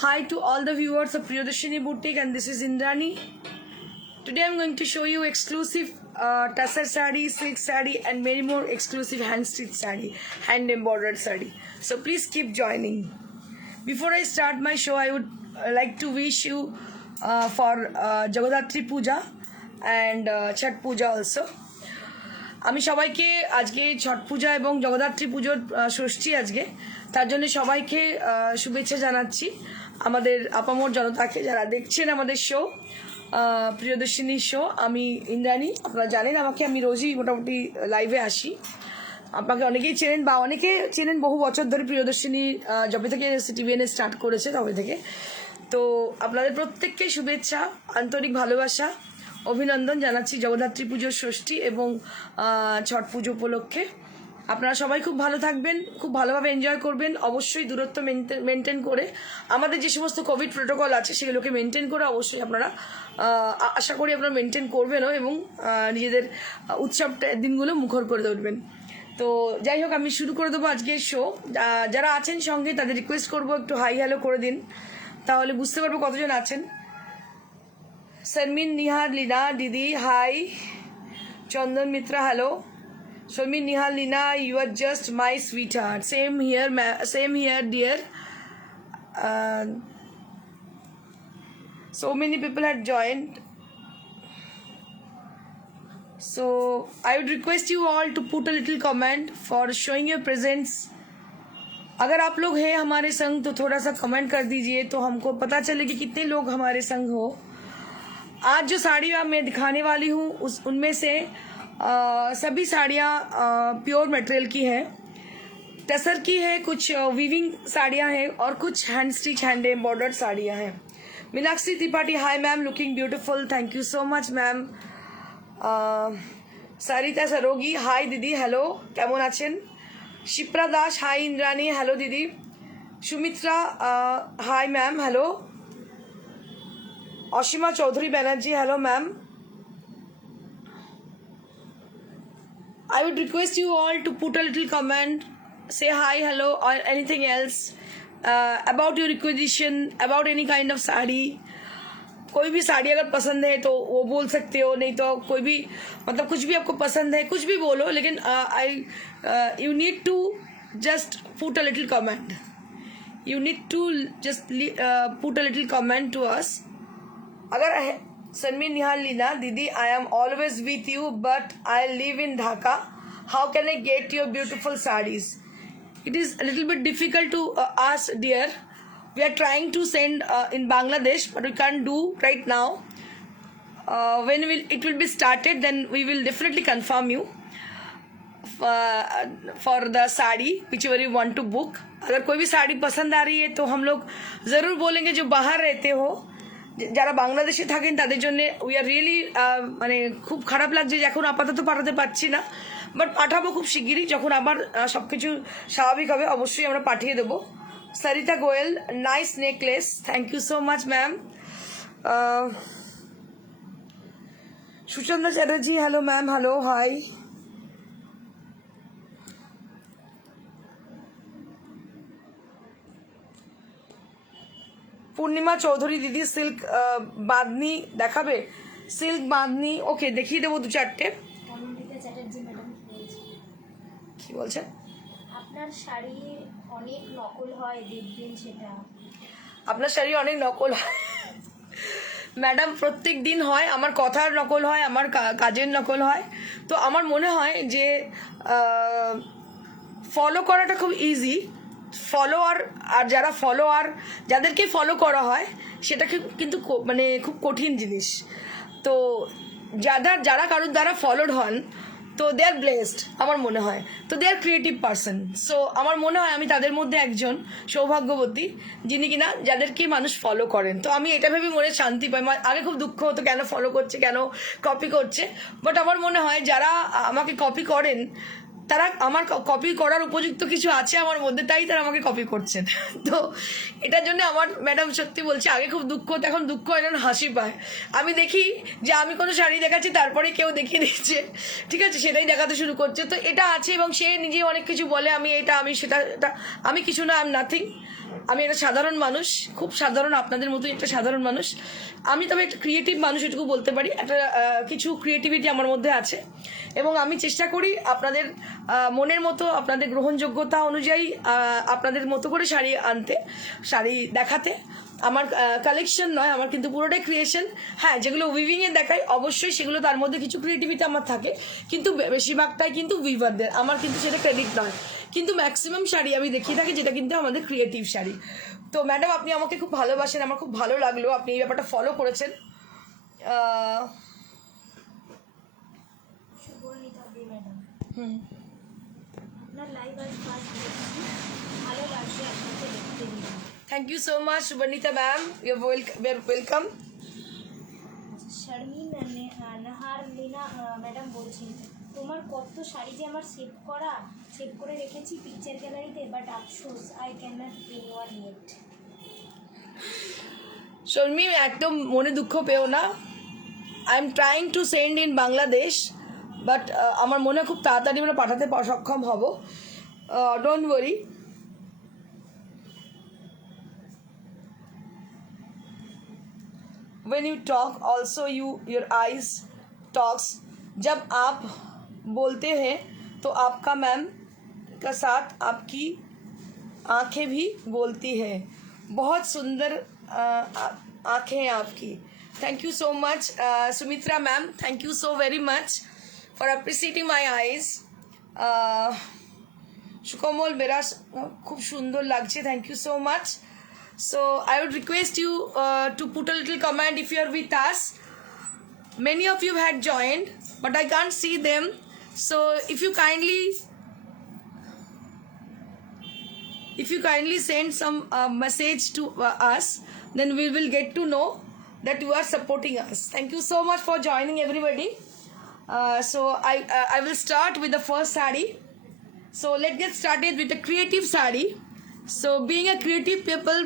Hi to all the viewers of Priyadarshini Boutique, and this is Indrani. Today I'm going to show you exclusive tussar sari, silk sari, and many more exclusive hand stitched sari, hand embroidered sari. So please keep joining. Before I start my show, I would like to wish you for Jagadhatri Puja and Chhat Puja also. আমি সবাইকে আজকে ছট পূজা এবং জগদ্ধাত্রী পুজোর ষষ্ঠী আজকে তার জন্য সবাইকে শুভেচ্ছা জানাচ্ছি আমাদের আপামর জনতাকে যারা দেখছেন আমাদের শো প্রিয়দর্শিনী শো। আমি ইন্দ্রাণী, আপনারা জানেন আমাকে, আমি রোজই মোটামুটি লাইভে আসি। আপনাকে অনেকেই চেনেন বা অনেকে চেনেন বহু বছর ধরে প্রিয়দর্শিনী যবে থেকে টিভিএনএ স্টার্ট করেছে তবে থেকে। তো আপনাদের প্রত্যেককে শুভেচ্ছা, আন্তরিক ভালোবাসা, অভিনন্দন জানাচ্ছি জগদ্ধাত্রী পুজোর ষষ্ঠী এবং ছট পুজো উপলক্ষে। আপনারা সবাই খুব ভালো থাকবেন, খুব ভালোভাবে এনজয় করবেন, অবশ্যই দূরত্ব মেনটেন করে আমাদের যে সমস্ত কোভিড প্রোটোকল আছে সেগুলোকে মেনটেন করে অবশ্যই আপনারা আশা করি আপনারা মেনটেন করবেনও এবং নিজেদের উৎসবটা দিনগুলো মুখর করে তুলবেন। তো যাই হোক, আমি শুরু করে দেবো আজকের শো। যারা আছেন সঙ্গে তাদের রিকোয়েস্ট করবো একটু হাই হ্যালো করে দিন, তাহলে বুঝতে পারবো কতজন আছেন। Sarmin Nihar Lina Didi, hi. Chandan Mitra, hello. Sarmin Nihar Lina, you are just my sweetheart. Same here, dear. So many people had joined. So I would request you all to put a little comment for showing your presence. अगर आप लोग हैं हमारे संग तो थोड़ा सा comment कर दीजिए तो हमको पता चले कि कितने लोग हमारे संग हो। आज जो साड़ी मैं दिखाने वाली हूँ उनमें से सभी साड़ियाँ प्योर मटेरियल की हैं, टसर की है, कुछ वीविंग साड़ियाँ हैं और कुछ हैंड स्टिच हैंड एम्ब्रॉयडर्ड साड़ियाँ हैं। Meenakshi Tripathi, hi ma'am, looking beautiful, thank you so much ma'am. Sarita Sarogi, hi didi, hello, केमन आছেন? Shipra Das, hi Indrani, hello didi. Sumitra, hi ma'am, hello. Ashima Chaudhary Banerjee, hello ma'am. I would request you all to put a little comment, say hi, hello or anything else about your requisition, about any kind of sari. कोई भी साड़ी अगर पसंद है तो वो बोल सकते हो, नहीं तो कोई भी मतलब कुछ भी आपको पसंद है कुछ भी बोलो, लेकिन you need to just put a little comment. You need to just put a little comment to us. अगर सनमी Nihal Leena didi, I am always with you but I live in Dhaka, how can I get your beautiful saris? It is little bit difficult to ask dear, we are trying to send in Bangladesh but we can do right now. When it will be started then we will definitely confirm you for the sari which ever you want to book. अगर कोई भी साड़ी पसंद आ रही है तो हम लोग ज़रूर बोलेंगे। जो बाहर रहते हो, যারা বাংলাদেশে থাকেন তাদের জন্য উই আর রিয়েলি মানে খুব খারাপ লাগছে যে এখন আপাতত পাঠাতে পারছি না, বাট পাঠাবো খুব শিগগিরই। যখন আবার সব কিছু স্বাভাবিক হবে অবশ্যই আমরা পাঠিয়ে দেবো। Sarita Goyal, nice necklace, thank you so much ma'am. Suchanda Chatterjee, hello ma'am, hello, hi. Purnima Chowdhury didi, silk bandhani দেখাবে? সিল্ক বাঁধনি ওকে, দেখিয়ে দেবো দু চারটে। কি বলছেন? আপনার শাড়ি অনেক নকল হয়, দেখবেন সেটা। আপনার শাড়ি অনেক নকল হয় ম্যাডাম, প্রত্যেক দিন হয়। আমার কথার নকল হয়, আমার কাজের নকল হয়। তো আমার মনে হয় যে ফলো করাটা খুব ইজি। ফলোয়ার আর যারা ফলোয়ার যাদেরকে ফলো করা হয় সেটা কিন্তু মানে খুব কঠিন জিনিস। তো যারা কারোর দ্বারা ফলোড হন তো দে আর ব্লেসড আমার মনে হয়। তো দে আর ক্রিয়েটিভ পারসন। সো আমার মনে হয় আমি তাদের মধ্যে একজন সৌভাগ্যবতী যিনি কিনা যাদেরকে মানুষ ফলো করেন। তো আমি এটা ভেবে মনে শান্তি পাই। আগে খুব দুঃখ হতো কেন ফলো করছে, কেন কপি করছে, বাট আমার মনে হয় যারা আমাকে কপি করেন তারা আমার কপি করার উপযুক্ত কিছু আছে আমার মধ্যে, তাই তারা আমাকে কপি করছেন। তো এটার জন্য আমার ম্যাডাম সত্যি বলছি আগে খুব দুঃখ হতো, এখন দুঃখ হয় না, হাসি পায়। আমি দেখি যে আমি কোনো শাড়ি দেখাচ্ছি তারপরে কেউ দেখিয়ে দিচ্ছে, ঠিক আছে, সেটাই দেখাতে শুরু করছে। তো এটা আছে এবং সে নিজে অনেক কিছু বলে আমি এটা আমি সেটা আমি কিছু না, আই এম নাথিং। আমি একটা সাধারণ মানুষ, খুব সাধারণ, আপনাদের মতোই একটা সাধারণ মানুষ। আমি তবে একটা ক্রিয়েটিভ মানুষ, এটুকু বলতে পারি। একটা কিছু ক্রিয়েটিভিটি আমার মধ্যে আছে এবং আমি চেষ্টা করি আপনাদের মনের মতো, আপনাদের গ্রহণযোগ্যতা অনুযায়ী আপনাদের মতো করে শাড়ি আনতে, শাড়ি দেখাতে। আমার কালেকশন নয়, আমার কিন্তু পুরোটাই ক্রিয়েশন। হ্যাঁ, যেগুলো উইভিংয়ে দেখাই অবশ্যই সেগুলো, তার মধ্যে কিছু ক্রিয়েটিভিটি আমার থাকে, কিন্তু বেশিরভাগটাই কিন্তু উইভারদের, আমার কিন্তু সেটা ক্রেডিট নয়। কিন্তু ম্যাক্সিমাম শাড়ি আমি দেখিয়ে থাকি যেটা কিন্তু আমাদের ক্রিয়েটিভ শাড়ি। তো ম্যাডাম, আপনি আমাকে খুব ভালোবাসেন, আমার খুব ভালো লাগলো আপনি এই ব্যাপারটা ফলো করেছেন। সুবর্ণিতা দে ম্যাডাম, আপনার লাইভ আজ ফার্স্ট দেখছি, ভালো লাগছে আপনাকে দেখতে দিন। Thank you so much Subarnita ma'am, you welcome. Sharmin Nahar Leena madam বলছেন, তোমার কত শাড়ি যে আমার সেভ করে রেখেছি পিকচার গ্যালারিতে, বাট আফসোস I can not pin one yet. Sharmi, একদম মনে দুঃখ পেও না। I am trying to send in Bangladesh, but আমার মনে হয় খুব তাড়াতাড়ি আমরা পাঠাতে সক্ষম হব। Don't worry. When you talk also your eyes talks. जब आप बोलते हैं तो आपका मैम का साथ आपकी आंखें भी बोलती है। बहुत सुंदर आंखें हैं आपकी। Thank you so much Sumitra ma'am, thank you so very much for appreciating my eyes. Sukomal Beras, খুব সুন্দর লাগছে, thank you so much. So I would request you to put a little comment if you are with us. Many of you had joined, but I can't see them. So if you kindly send some message to us, then we will get to know that you are supporting us. Thank you so much for joining, everybody. So I will start with the first sari. So let's get started with the creative sari. So being a creative people,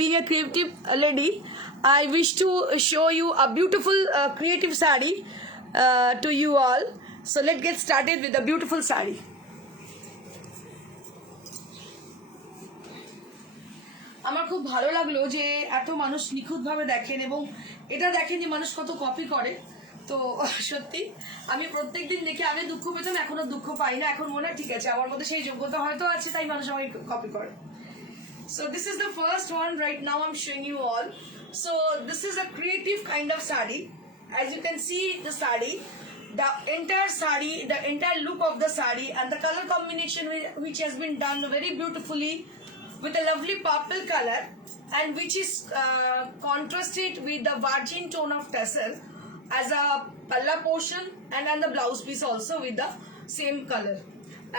being a creative lady, I wish to show you a beautiful creative sari to you all. So let's get started with the beautiful sari. আমার খুব ভালো লাগলো যে এত মানুষ নিখুঁতভাবে দেখেন এবং এটা দেখেন যে মানুষ কত কপি করে। তো সত্যি আমি প্রত্যেকদিন দেখে আগে দুঃখ পেতাম, এখনো দুঃখ পাই না। এখন মনে হয় ঠিক আছে, আমার মধ্যে সেই যোগ্যতা হয়তো আছে, তাই মানুষ আমাকে কপি করে। So this is the first one right now I'm showing you all. So this is a creative kind of sari. As you can see the sari, the entire look of the sari and the color combination which has been done very beautifully with a lovely purple color, and which is contrasted with the virgin tone of tassel as a palla portion, and on the blouse piece also with the same color.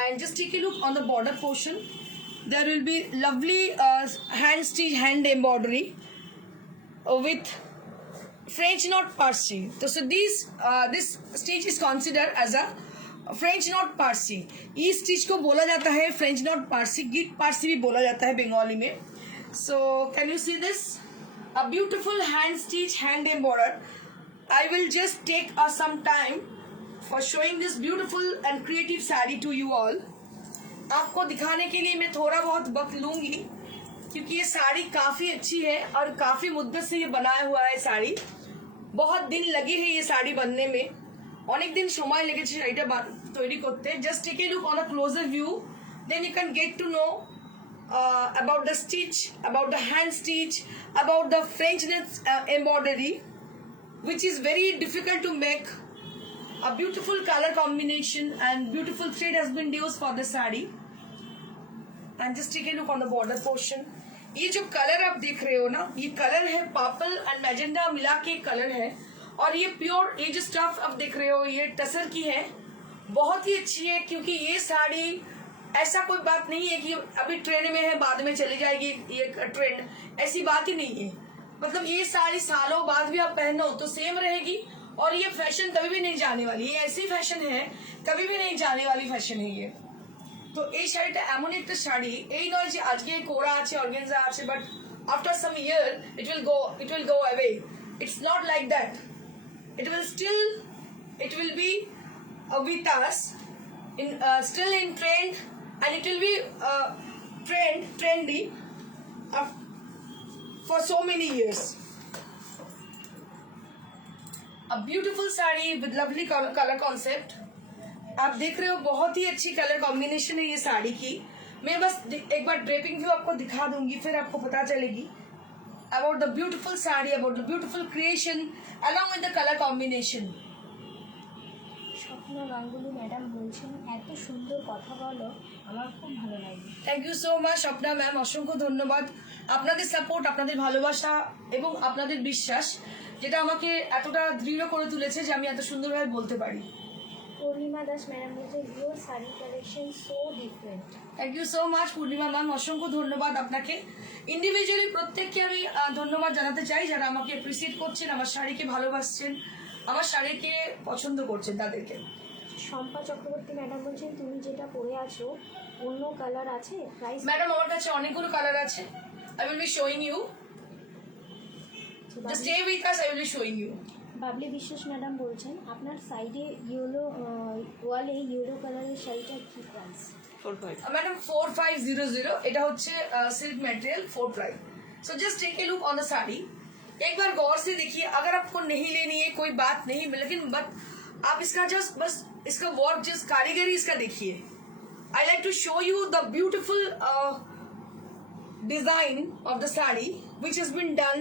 And just take a look on the border portion. There will be lovely hand stitch hand embroidery with French knot Parsi. So this stitch is considered as a French knot Parsi. इस stitch को बोला जाता है French knot Parsi, गिट पारसी भी बोला जाता है बंगाली में। So can you see this, a beautiful hand stitch hand embroider. I will just take some time for showing this beautiful and creative sari to you all. आपको दिखाने के लिए मैं थोड़ा बहुत वक्त लूंगी क्योंकि ये साड़ी काफी अच्छी है और काफी मुद्दत से ये बनाया हुआ है साड़ी। बहुत दिन लगे हैं ये साड़ी बनने में, অনেক দিন সময় লেগেছে শাড়িটা তৈরি করতে। Just take a look on a closer view, then you can get to know about the stitch, about the hand stitch, about the French knit embroidery, which is very difficult to make. A beautiful color combination and beautiful thread has been used for the saree. And just take a look on the border portion. ये जो colour आप देख रहे हो ना, ये colour है purple and मैजेंडा मिला के कलर है, और ये प्योर, ये जो स्टफ आप देख रहे हो ये टसर की है, बहुत ही अच्छी है। क्योंकि ये साड़ी ऐसा कोई बात नहीं है कि अभी ट्रेंड में है बाद में चली जाएगी ये ट्रेंड, ऐसी बात ही नहीं है। मतलब ये साड़ी सालों बाद भी आप पहनो तो सेम रहेगी, और ये फैशन कभी भी नहीं जाने वाली, ये ऐसी फैशन है कभी भी नहीं जाने वाली फैशन है ये। तो এই শাড়িটা এমন একটা শাড়ি, এই নয় যে আজকে কোরা আছে অর্গানজা আছে, but after some year it will go away. It's not like that. It will be with us still in trend, and it will be trendy for so many years. A beautiful sari with lovely color concept. आप देख रहे हो बहुत ही अच्छी colour combination है ये साड़ी की. मैं बस एक बार ड्रेपिंग व्यू आपको दिखा दूंगी, फिर आपको पता चलेगी about the beautiful sari, about the beautiful creation along with the color combination. স্বপ্ন গাঙ্গুলি ম্যাডাম বলছেন এত সুন্দর কথা বলো, আমার খুব ভালো লাগে। Thank you so much Swapna ma'am, অসংখ্য ধন্যবাদ। আপনাদের সাপোর্ট, আপনাদের ভালোবাসা এবং আপনাদের বিশ্বাস যেটা আমাকে এতটা দৃঢ় করে তুলেছে যে আমি এত সুন্দরভাবে বলতে পারি। পূর্ণিমা দাস ম্যাডাম বলছে your sari collection so different. Thank you so much Purnima ma'am, অসংখ্য ধন্যবাদ আপনাকে। ইন্ডিভিজুয়ালি প্রত্যেককে আমি ধন্যবাদ জানাতে চাই যারা আমাকে অ্যাপ্রিসিয়েট করছেন, আমার শাড়িকে ভালোবাসছেন, আমার শাড়িকে পছন্দ করছেন তাদেরকে। শম্পা চক্রবর্তী ম্যাডাম বলছেন তুমি যেটা পরে আছো অন্য কালার আছে প্রাইস? ম্যাডাম আমার কাছে অনেকগুলো কালার আছে, I will be showing you, just stay with us, I will be showing you. Babli Biswas madam বলছেন আপনার সাইডে ইয়েলো ওয়ালে ইয়েলো কালারের শাড়িটা কি প্রাইস? मैडम 4500, এটা হচ্ছে silk material 4 ply। So just take a look on the sari, एक बार गौर से देखिए। अगर आपको नहीं लेनी है कोई बात नहीं, लेकिन आप इसका जस्ट बस इसका वर्क, जस्ट कारीगरी इसका देखिए। I like to show you the beautiful design of the sari which has been done.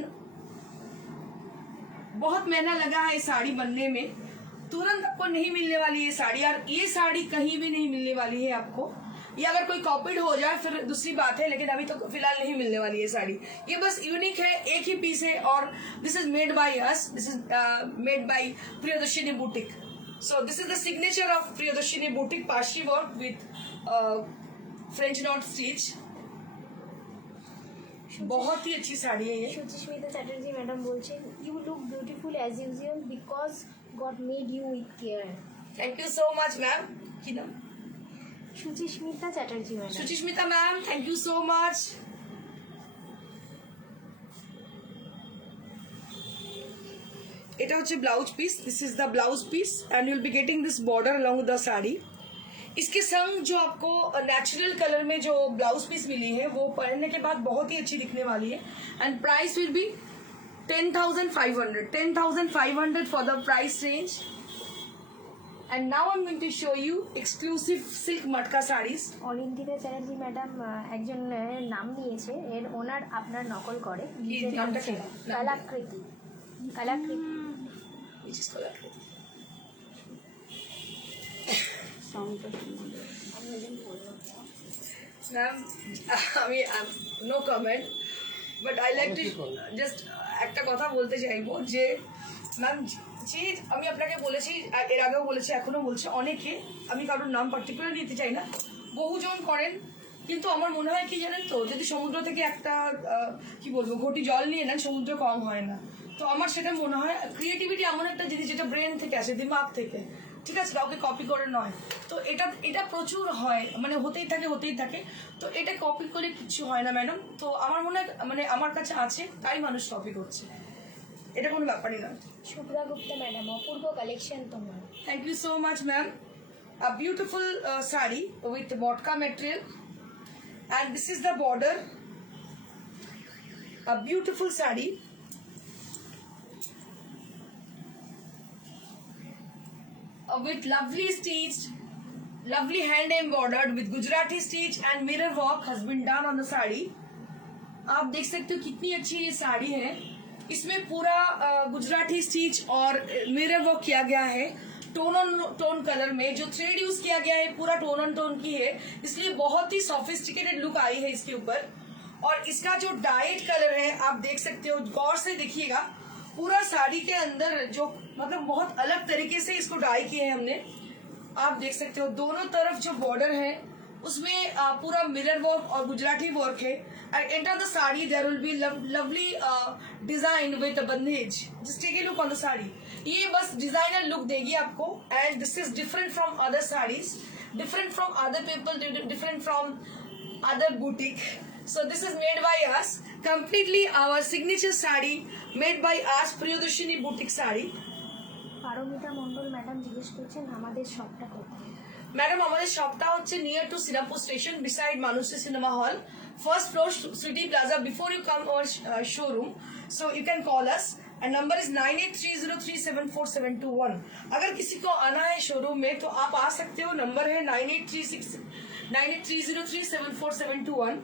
बहुत मेहनत लगा है इस साड़ी बनने में, तुरंत आपको नहीं मिलने वाली ये साड़ी, और ये साड़ी कहीं भी नहीं मिलने वाली है आपको। ये अगर कोई कॉपीड हो जाए फिर दूसरी बात है, लेकिन अभी तो फिलहाल नहीं मिलने वाली है साड़ी। ये बस यूनिक है, एक ही पीस है, और this is made by us, this is made by Priyadarshini boutique. So this is the signature of Priyadarshini boutique, Parsi work with French knot stitch. बहुत ही अच्छी साड़ी है ये। সুচিস্মিতা চ্যাটার্জি ম্যাডাম বলছেন you look beautiful as usual because God made you with care. Thank you so much ma'am. की नाम? Suchismita Chatterjee madam. Suchismita ma'am, thank you so much. এটা হচ্ছে blouse piece, this is the blouse piece and you will be getting this border along with the sari. इसके संग जो आपको natural colour में जो ब्लाउज पीस मिली है वो पहनने के बाद बहुत ही अच्छी दिखने वाली है। And price will B 10,500 for the price range. And now I'm going to show you exclusive silk matka sarees. Anindita Chatterjee madam একজন নাম নিয়েছে, এর ওনার আপনার নকল করে। নিজের নাম নামটা কি? ছিল কলাকৃতি। কলাকৃতি Which is Kalakriti. Ma'am, আমি no comment, but I like to just একটা কথা বলতে চাইবো যে ম্যাম, যে আমি আপনাকে বলেছি, এর আগেও বলেছি, এখনো বলছি, অনেকে, আমি কারোর নাম পার্টিকুলার নিতে চাই না, বহুজন করেন, কিন্তু আমার মনে হয় কি জানেন তো, যদি সমুদ্র থেকে একটা কি বলবো ঘটি জল নিয়ে নেন, সমুদ্র কম হয় না। তো আমার সেটা মনে হয় ক্রিয়েটিভিটি এমন একটা জিনিস যেটা ব্রেন থেকে আসে, দিমাগ থেকে, ঠিক আছে, কাউকে কপি করে নয়। তো এটা প্রচুর হয়, মানে হতেই থাকে। তো এটা কপি করে কিছু হয় না ম্যাডাম। তো আমার মনে হয় মানে আমার কাছে আছে তাই মানুষ কপি করছে, এটা কোনো ব্যাপারই না। শুভ্রা গুপ্তা ম্যাডাম অপূর্ব কালেকশন তোমার। Thank you so much, ma'am. A beautiful sari with motka material, and this is the border. A beautiful sari. With lovely stitched, lovely hand embroidered with Gujarati stitch and mirror work has been done on the sari. आप देख सकते हो कितनी अच्छी ये साड़ी है। इसमें पूरा गुजराती स्टिच और मिरर वर्क किया गया है, टोन ऑन टोन कलर में। जो थ्रेड यूज किया गया है पूरा टोन ऑन टोन की है, इसलिए बहुत ही सोफिस्टिकेटेड लुक आई है इसके ऊपर। और इसका जो डाइट कलर है आप देख सकते हो, गौर से देखिएगा, पूरा साड़ी के अंदर जो मतलब बहुत अलग तरीके से इसको डाई किए हैं हमने। आप देख सकते हो दोनों तरफ जो बॉर्डर है उसमें पूरा मिरर वर्क और गुजराती वर्क है। And enter the sari there will be lovely design with bandhej. Just take a look on the sari, ये बस डिजाइनर लुक देगी आपको। And this is different from other saris, different from other people, different from other boutique. So this is made by us, completely our signature sari made by us, Priyadarshini boutique sari. Paramita Mondal madam জিজ্ঞেস করছেন আমাদের শপটা কোথায়? Madam আমাদের শপটা হচ্ছে near to Sinapur station, beside Manushi cinema hall, first floor City Plaza before you come our showroom. So you can call us and number is 9830374721. अगर किसी को आना है शोरूम में तो आप आ सकते हो. नंबर है 9830374721.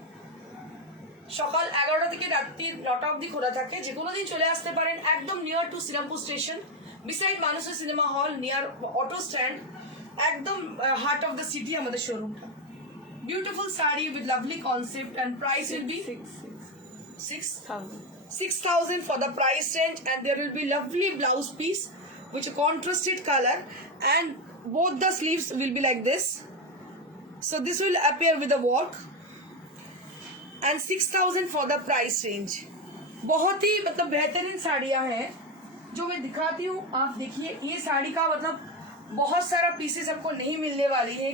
সকাল 11টা থেকে রাত্রি 9টা অবধি খোলা থাকে. যে কোনো দিন চলে আসতে পারেন. একদম near to Shrirampur station, beside মানুষের cinema hall, near auto stand, একদম হার্ট অফ দ্য সিটি আমাদের শোরুমটা. Beautiful saree with lovely concept and price will be 6,000 for the price range, and there will be lovely blouse piece which a contrasted color and both the sleeves will be like this. So this will appear with the work and 6,000 for the price range. बहुत ही मतलब बेहतरीन साड़ियाँ हैं जो मैं दिखाती हूँ. आप देखिए ये साड़ी का मतलब बहुत सारा पीसेस आपको नहीं मिलने वाली है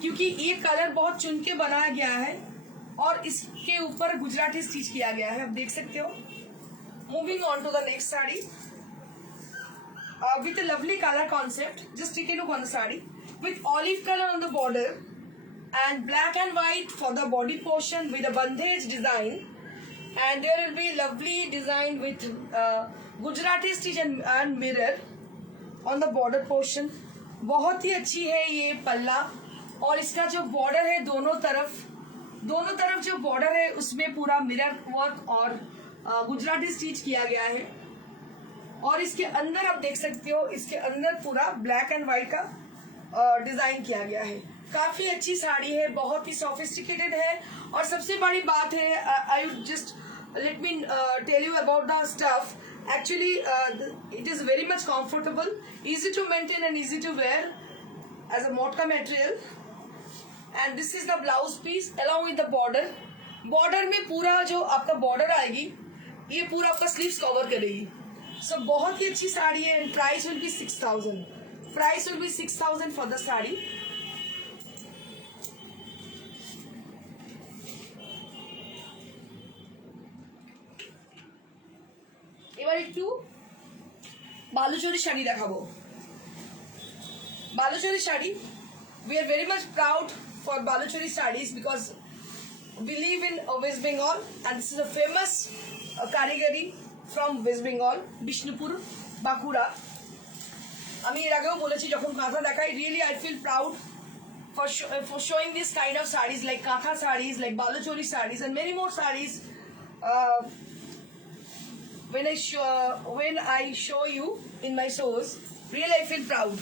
क्योंकि ये कलर बहुत चुन के बनाया गया है और इसके ऊपर गुजराती स्टिच किया गया है. आप देख सकते हो. Moving on to the next sari with a lovely color concept. Just take a look on the saree with olive color on the border and black and white for the body portion with a bandhaj design, and there will be lovely design with Gujarati stitch and mirror on the border portion. बहुत ही अच्छी है ये पल्ला और इसका जो border है दोनों तरफ जो बॉर्डर है उसमें पूरा मिरर वर्क और गुजराती स्टिच किया गया है. और इसके अंदर आप देख सकते हो इसके अंदर पूरा ब्लैक एंड व्हाइट का डिजाइन किया गया है. काफी अच्छी साड़ी है, बहुत ही सोफिस्टिकेटेड है. और सबसे बड़ी बात है, I would just let me tell you about the stuff. Actually, it is very much comfortable, easy to maintain and easy to wear as a motka material. And this is the blouse piece along with the border. Border में पूरा जो आपका border आएगी ये पूरा आपका sleeves cover करेगी. So बहुत ही अच्छी साड़ी है and price will be 6,000. Price will be 6,000 for the sari. এবার একটু বালুচরী শাড়ি দেখাবো. Baluchari sari, we are very much proud for Baluchari sarees because we live in West Bengal and this is a famous কারিগরি from West Bengal, Bishnupur, Bankura. আমি এর আগেও বলেছি যখন কাঁথা দেখাই, really I feel proud for showing this kind of sarees like কাঁথা sarees, like Baluchari sarees and many more sarees. When I show you in my shows, really I feel proud.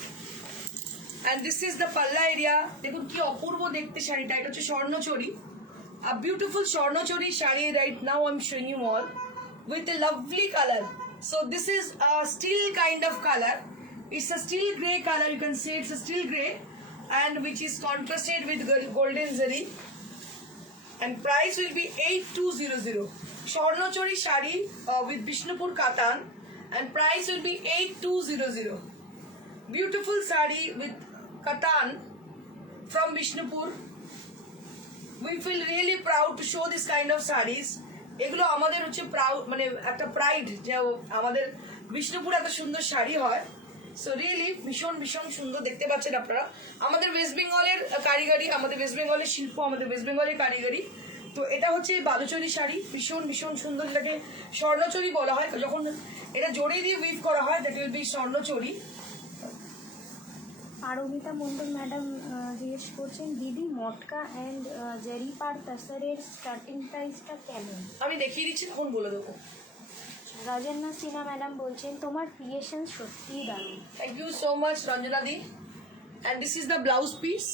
And this is the palla area. দেখুন কি অপূর্ব দেখতে শাড়িটা. এটা হচ্ছে Swarnachari, a beautiful Swarnachari sari. Right now I'm showing you all with a lovely color. So this is a steel kind of color. It's a steel grey color. You can say it's a steel grey and which is contrasted with golden zari. And price will be 8200. Swarnachari sari with Bishnupur Katan and price will be 8200. Beautiful saree with Katan from Bishnupur. We feel really proud to show this kind of sarees. এগুলো আমাদের হচ্ছে proud, মানে একটা pride যে আমাদের বিষ্ণুপুর এত সুন্দর শাড়ি হয়. সো রিয়েলি ভীষণ ভীষণ সুন্দর দেখতে পাচ্ছেন আপনারা. আমাদের ওয়েস্ট বেঙ্গলের কারিগরি, আমাদের ওয়েস্ট বেঙ্গলের শিল্প, আমাদের ওয়েস্ট বেঙ্গলের কারিগরি. তো এটা হচ্ছে বালুচরী শাড়ি, ভীষণ ভীষণ সুন্দর. এটাকে স্বর্ণচরী বলা হয়. যখন এটা জড়ি দিয়ে উইভ করা হয় that will be Swarnachari. Paramita Mondal madam জিজ্ঞেস করছেন, দিদি মটকা অ্যান্ড জারি পার তাসারের স্টার্টিং প্রাইসটা কেমন? আমি দেখিয়ে দিচ্ছি, তখন বলে দেবো. রাজন্না সিনহা ম্যাডাম বলছেন, তোমার ক্রিয়েশন সত্যিই দারুণ. Thank you so much Ranjana di. And this is the blouse piece.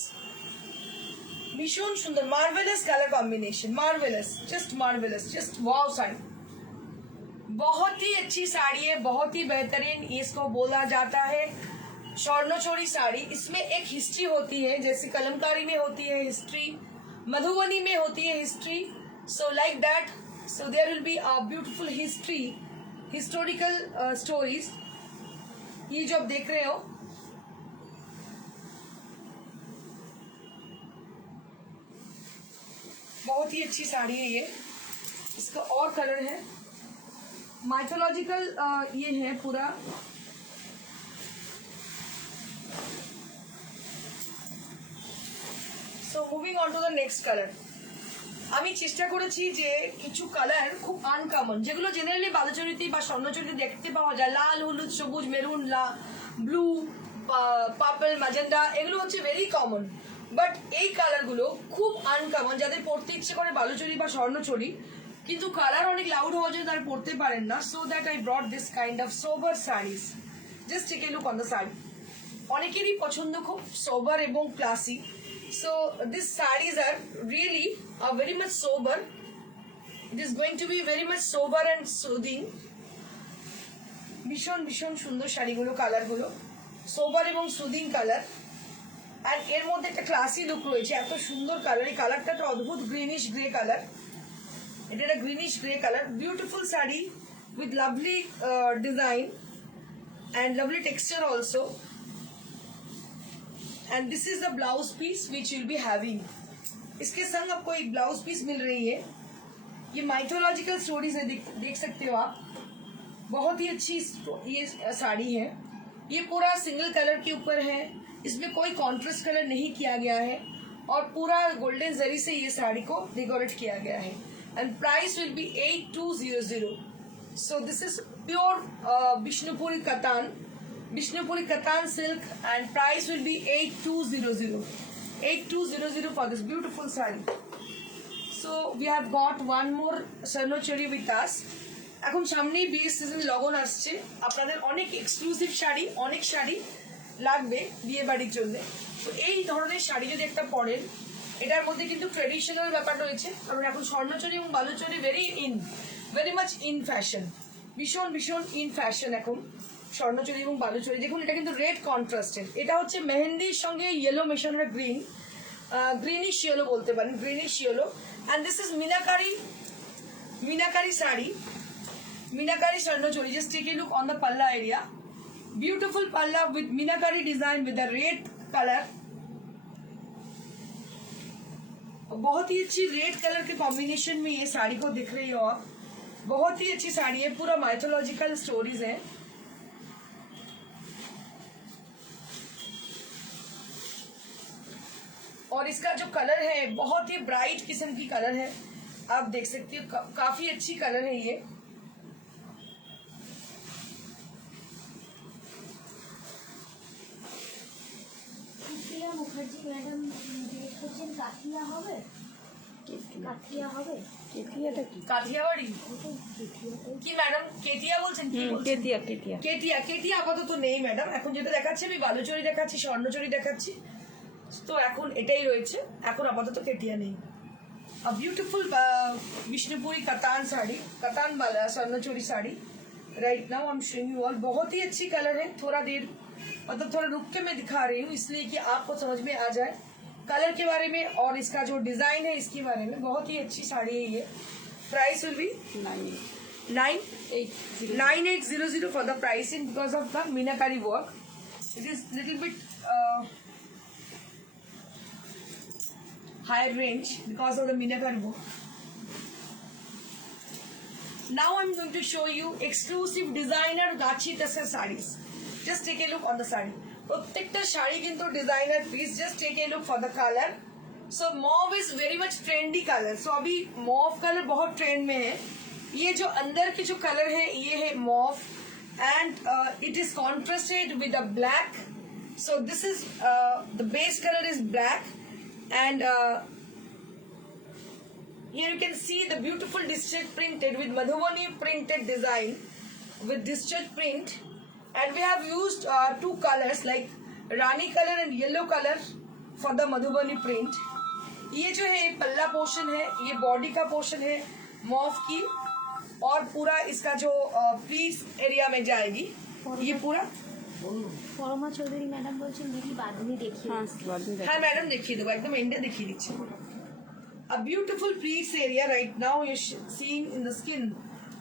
भीषण सुंदर, marvellous colour combination, marvellous, just marvellous, just wow sari. बहुत ही अच्छी साड़ी है, बहुत ही बेहतरीन. इसको बोला जाता है स्वर्णचोरी साड़ी. इसमें एक हिस्ट्री होती है, जैसे कलमकारी में होती है हिस्ट्री, मधुबनी में होती है history. So like that, so there will be a beautiful history, historical stories. ये जो आप देख रहे हो बहुत ही अच्छी साड़ी है ये. इसका और कलर है माइथोलॉजिकल, ये है पूरा. So moving on to the next color. আমি চেষ্টা করেছি যে কিছু কালার খুব আনকমন, যেগুলো জেনারেলি বালুচরীতে বা স্বর্ণচরীতে দেখতে পাওয়া যায়, লাল, হলুদ, সবুজ, মেরুন, ব্লু, পার্পল, ম্যাজেন্ডা, এগুলো হচ্ছে ভেরি কমন। বাট এই কালারগুলো খুব আনকমন, যাদের পরতে ইচ্ছে করে বালুচরী বা স্বর্ণচরী, কিন্তু কালার অনেক লাউড হওয়ার জন্য তারা পরতে পারেন না। So that I brought this kind of sober saris. Just take a look on the sari. অনেকেরই পছন্দ খুব সোবার এবং classy. So these sarees are really very much sober. It is going to be very much sober and soothing. ভীষণ ভীষণ সুন্দর শাড়িগুলো, কালারগুলো সোবার এবং সুদিং কালার। আর এর মধ্যে একটা ক্লাসি লুক রয়েছে, এত সুন্দর কালার। এই কালারটা একটা অদ্ভুত গ্রিনিশ গ্রে কালার, এটা একটা greenish grey colour. Beautiful sari with lovely design and lovely texture also. And this is the blouse piece which you'll be having. इसके संग आपको एक ब्लाउज पीस मिल रही है। ये माइथोलॉजिकल स्टोरीज है, देख सकते हो आप। बहुत ही अच्छी ये साड़ी है। ये पूरा सिंगल कलर के ऊपर है, इसमें कोई कॉन्ट्रास्ट कलर नहीं किया गया है और पूरा गोल्डन जरी से ये साड़ी को डेकोरेट किया गया है। And price will be 8200। So this is pure Bishnupuri katan, Bishnupuri Katan silk, and price will be 8200. 8200 for this beautiful saree. So we have got one more Sarnochari with us. এখন সামনেই বিয়ের সিজন, লগন আসছে, আপনাদের অনেক এক্সক্লুসিভ শাড়ি, অনেক শাড়ি লাগবে বিয়ে বাড়ির জন্য। তো এই ধরনের শাড়ি যদি একটা পরেন, এটার মধ্যে কিন্তু ট্রেডিশনাল ব্যাপার রয়েছে, কারণ এখন স্বর্ণচরী এবং Baluchari very much in fashion, ভীষণ ভীষণ ইন ফ্যাশন এখন স্বর্ণচরী এবং বালুচরী। দেখুন এটা কিন্তু রেড কন্ট্রাস্টের, এটা হচ্ছে মেহেন্দির সঙ্গে ইয়েলো মেশানোর গ্রিনিশ ইয়েলো বলতে পারেন, greenish yellow. And this is meenakari sari, meenakari Swarnachari. Just take a look on the palla area, beautiful palla with meenakari design with the red colour. बहुत ही अच्छी रेड कलर के कॉम्बिनेशन में ये साड़ी को दिख रही हो आप, बहुत ही अच्छी साड़ी है, पूरा माइथोलॉजिकल स्टोरीज है। और इसका जो कलर है बहुत ही ब्राइट किस्म की कलर है, आप देख सकते हो काफी अच्छी कलर है ये। মুখার্জি ম্যাডাম বলছেন কাথিয়া হবে, কাথিয়া হবে। কেতিয়াটা কি? কাথিয়াবাড়ি কি ম্যাডাম? কেতিয়া বলছেন? কি কেতিয়া? কেতিয়া কেতিয়া কেতিয়া আপাতত নেই ম্যাডাম। এখন যেটা দেখাচ্ছি আমি বালুচরী দেখাচ্ছি, স্বর্ণচরী দেখাচ্ছি, তো এখন এটাই রয়েছে, এখন আপাতত কেতিয়া নেই। A beautiful बिष्णुपुरी कतान साड़ी, कतान वाला Swarnachari sari right now I am showing you all. बहुत ही अच्छी कलर है, थोड़ा देर मतलब थोड़ा रुक के मैं दिखा रही हूँ इसलिए कि आपको समझ में आ जाए कलर के बारे में और इसका जो डिजाइन है इसके बारे में। बहुत ही अच्छी साड़ी है ये। Price will B 9800 for the pricing because of the meenakari work. It is little bit higher range because of the meenakari work. Now I'm going to show you exclusive designer Gachi Tasser sarees. Just take a look on the saree. प्रत्येकटा শাড়ি কিন্তু designer piece. Just take a look for the colour. So mauve is very much trendy colour. So अभी mauve colour बहुत trend में है। ये जो अंदर की जो कलर है ये है mauve and it is contrasted with a black. So this is the base colour is black and here you can see the beautiful discharge printed with Madhubani printed design with discharge print. And we have used two colors like Rani color and yellow color for the Madhubani print. ये जो है पल्ला portion है, ये body का portion है mauve की, और पूरा इसका जो प्लीज एरिया में जाएगी ये पूरा। পরমা চৌধুরী ম্যাডাম বলছেন দিদি বাঁধনি দেখিয়ে। हाँ मैडम देखिए देबो, एकदम एंडे देखिए दीजिए। A beautiful pleats area right now you're seeing in the skin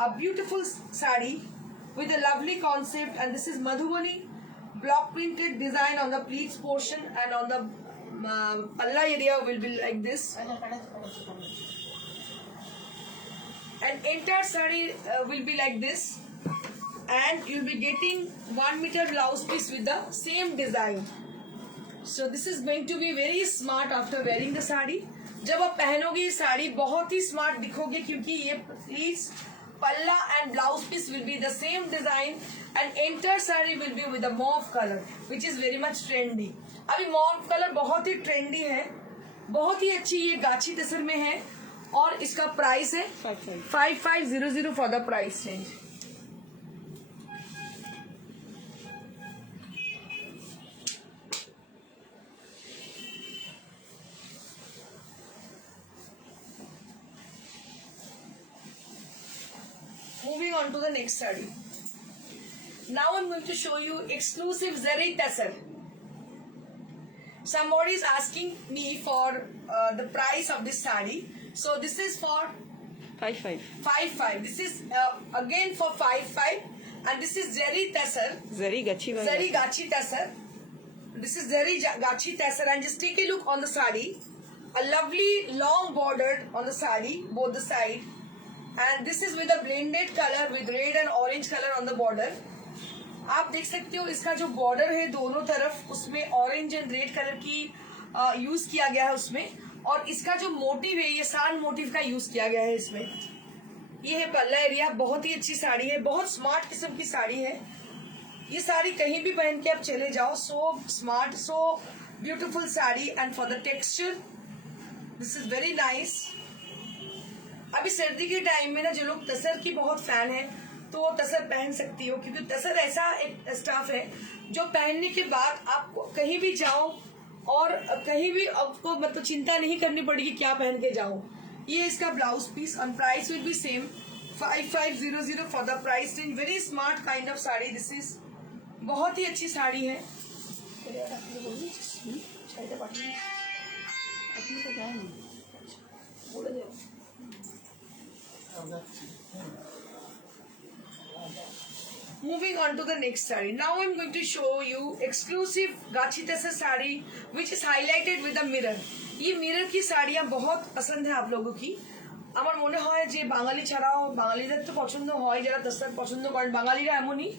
a beautiful sari with a lovely concept, and this is Madhubani block printed design on the pleats portion, and on the palla area will be like this. And entire sari will be like this, and you'll be getting 1 meter blouse piece with the same design. So this is going to be very smart after wearing the sari. जब आप पहनोगे ये साड़ी बहुत ही smart दिखोगे, क्योंकि ये please palla and blouse piece will be the same design and entire sari will be with mauve colour which is very much trendy. अभी mauve colour बहुत ही trendy है, बहुत ही अच्छी ये गाछी तसर में है और इसका प्राइस है 5500 for the price range. Moving on to the next saree. Now I'm going to show you exclusive zari tassar. Somebody is asking me for the price of this saree. So this is for 5.5. This is again for 5.5 and this is zari tassar. Zari gachi wala. Zari gachi tassar. This is zari gachi tassar and just take a look on the saree. A lovely long border on the saree, both the side. And this is with a blended color with red and orange color on the border. आप देख सकते हो इसका जो border है दोनों तरफ उसमें ऑरेंज एंड रेड कलर की यूज किया गया है उसमें, और इसका जो मोटिव है ये सान मोटिव का यूज किया गया है इसमें। ये है पल्ला एरिया, बहुत ही अच्छी साड़ी है, बहुत स्मार्ट किस्म की साड़ी है। ये साड़ी कहीं भी पहन के आप चले जाओ, so smart, so beautiful sari and for the texture this is very nice. अभी सर्दी के टाइम में ना जो लोग तसर की बहुत फैन है तो वो तसर पहन सकती हो, क्योंकि तसर ऐसा एक स्टाफ है जो पहनने के बाद आप कहीं भी जाओ और कहीं भी आपको मतलब चिंता नहीं करनी पड़ेगी क्या पहन के जाओ। ये इसका ब्लाउज पीस और price will be same 5500 for the price range. Very smart kind of sari this is, बहुत ही अच्छी साड़ी है। Moving on to the next saree. Now I'm going to show you exclusive Gachhi tussar sari which is highlighted with a mirror. ये mirror की साड़ियाँ बहुत पसंद है आप लोगों की। আমার মনে হয় যে বাঙালি ছাড়াও বাঙালিদের তো পছন্দ হয়, যারা তসর পছন্দ করেন বাঙালিরা এমনই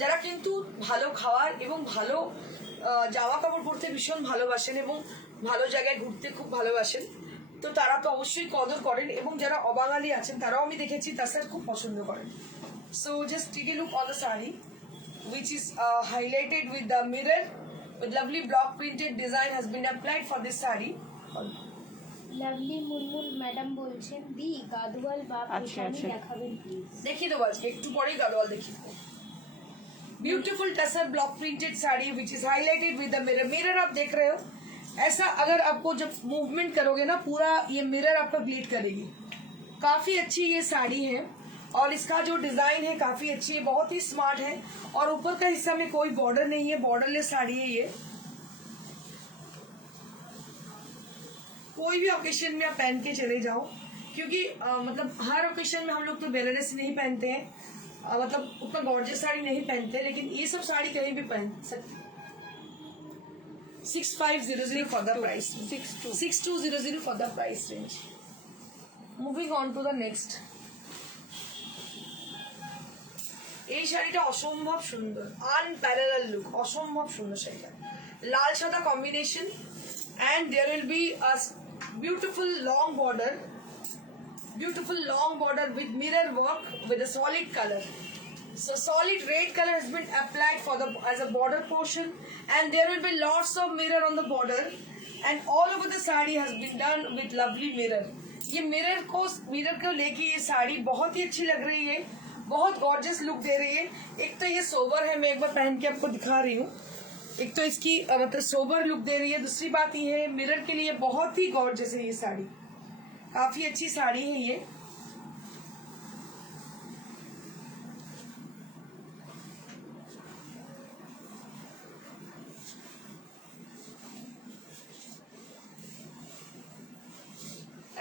যারা কিন্তু ভালো খাওয়ার এবং ভালো জামা কাপড় পরতে ভীষণ ভালোবাসেন এবং ভালো জায়গায় ঘুরতে খুব ভালোবাসেন, তো তারা তো অবশ্যই কদর করেন, এবং যারা অবাঙালি আছেন তারাও আমি দেখেছি তসর খুব পছন্দ করেন। So just take a look on the saree which is highlighted with the mirror with lovely block printed design has been applied for this saree. Lovely Munmun madam বলছেন দি গাদওয়াল বা পেশানি দেখাবেন প্লিজ। देखिए तो बस একটু পরেই গাদওয়াল देखिए। Beautiful tussar block printed sari which is highlighted with the mirror. Mirror आप देख रहे हो, ऐसा अगर आपको जब मूवमेंट करोगे ना पूरा ये मिरर आपका ब्लीड करेगी। काफी अच्छी ये साड़ी है और इसका जो डिजाइन है काफी अच्छी है, बहुत ही स्मार्ट है, और ऊपर का हिस्सा में कोई बॉर्डर नहीं है, बॉर्डरलेस साड़ी है ये। कोई भी ओकेशन में आप पहन के चले जाओ, क्योंकि मतलब हर ओकेशन में हम लोग तो बेलनेस नहीं पहनते हैं, मतलब उतना गॉर्जियस साड़ी नहीं पहनते, लेकिन ये सब साड़ी कहीं भी पहन सकते। 6500 for the price. 6200 for the price range. Moving on to the next. এই শাড়িটা অসম্ভব সুন্দর, আনপ্যারালাল লুক, অসম্ভব সুন্দর শাড়িটা, লাল সাদা combination and there will be a beautiful long border with mirror work with a solid color. So solid red color has been applied for the as a border portion, and there will be lots of mirror on the border, and all over the sari has been done with lovely mirror. ये mirror को लेके ये साड़ी बहुत ही अच्छी लग रही है, बहुत गॉर्जियस लुक दे रही है। एक तो ये सोबर है, मैं एक बार पहन के आपको दिखा रही हूँ, एक तो इसकी मतलब सोबर लुक दे रही है, दूसरी बात ये है मिरर के लिए बहुत ही गॉर्जियस है ये साड़ी, काफी अच्छी साड़ी है ये।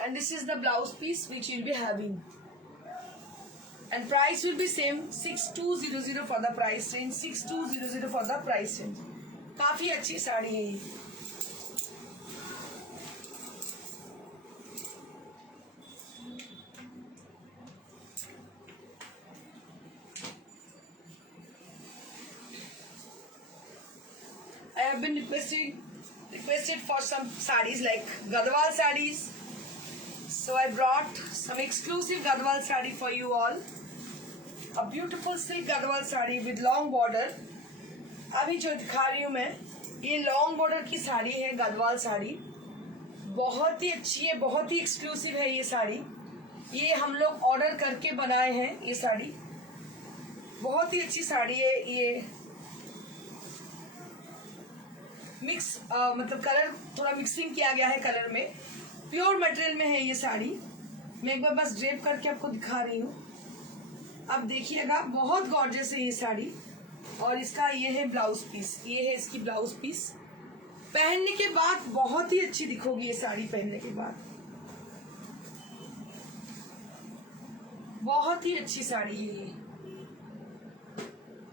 And this is the blouse piece which you'll be having, and price will be same 6200 for the price range, 6200 for the price range. काफी अच्छी साड़ी है ये। I have been requested for some sarees like Gadwal sarees, So I brought some exclusive Gadwal sari for you all. A beautiful silk Gadwal sari with long border. अभी जो दिखा रही हूँ मैं, ये लॉन्ग बॉर्डर की साड़ी है, गढ़वाल साड़ी। बहुत ही अच्छी है, बहुत ही एक्सक्लूसिव है ये साड़ी। ये हम लोग ऑर्डर करके बनाए हैं ये साड़ी। बहुत ही अच्छी साड़ी है ये। मिक्स मतलब कलर थोड़ा मिक्सिंग किया गया है कलर में। प्योर मटेरियल में है ये साड़ी। मैं एक बार बस ड्रेप करके आपको दिखा रही हूँ, अब देखिएगा। बहुत गॉर्जियस है ये साड़ी। और इसका ये है ब्लाउज पीस, ये है इसकी ब्लाउज पीस। पहनने के बाद बहुत ही अच्छी दिखोगी ये साड़ी। पहनने के बाद बहुत ही अच्छी साड़ी है ये।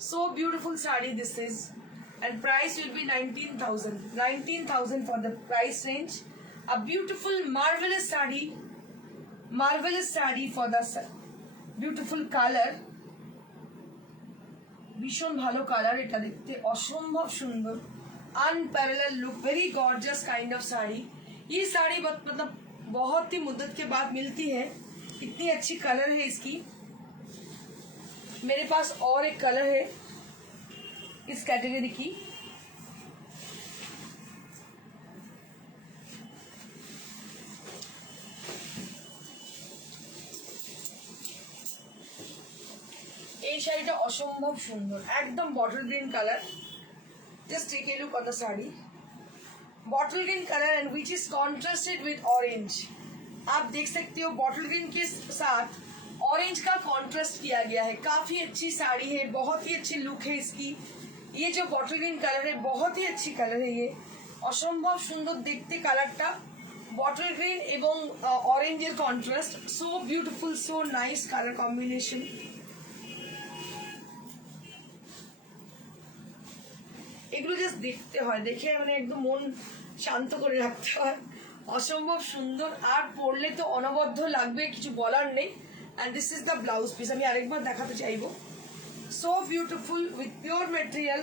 So beautiful sari this is, and price will be 19,000 for the price range. A beautiful marvelous saree for the beautiful color. ভীষণ ভালো কালার, এটা দেখতে অসম্ভব সুন্দর। Unparalleled look, very gorgeous kind of sari. ये साड़ी मतलब बहुत ही मुद्दत के बाद मिलती है। इतनी अच्छी कलर है इसकी। मेरे पास और एक कलर है इस कैटेगरी की। এই শাড়িটা অসম্ভব সুন্দর, একদম bottle green colour. Just take a look on the sari. Bottle green colour and which is contrasted with orange. आप देख सकते हो बॉटल ग्रीन के साथ ऑरेंज का कॉन्ट्रास्ट किया गया है। काफी अच्छी साड़ी है, बहुत ही अच्छी लुक है इसकी। ये जो बॉटल ग्रीन कलर है बहुत ही अच्छी कलर है ये। অসম্ভব সুন্দর দেখতে কালারটা, বটল গ্রিন এবং অরেঞ্জের contrast. So beautiful, so nice colour combination. এগুলো জাস্ট দেখতে হয়, দেখে মানে একদম মন শান্ত করে রাখতে হয়। অসম্ভব সুন্দর, আর পরলে তো অনবদ্য লাগবে, কিছু বলার নেই। And this is the blouse piece. আমি আরেকবার দেখাতে চাইবো। So beautiful with pure material.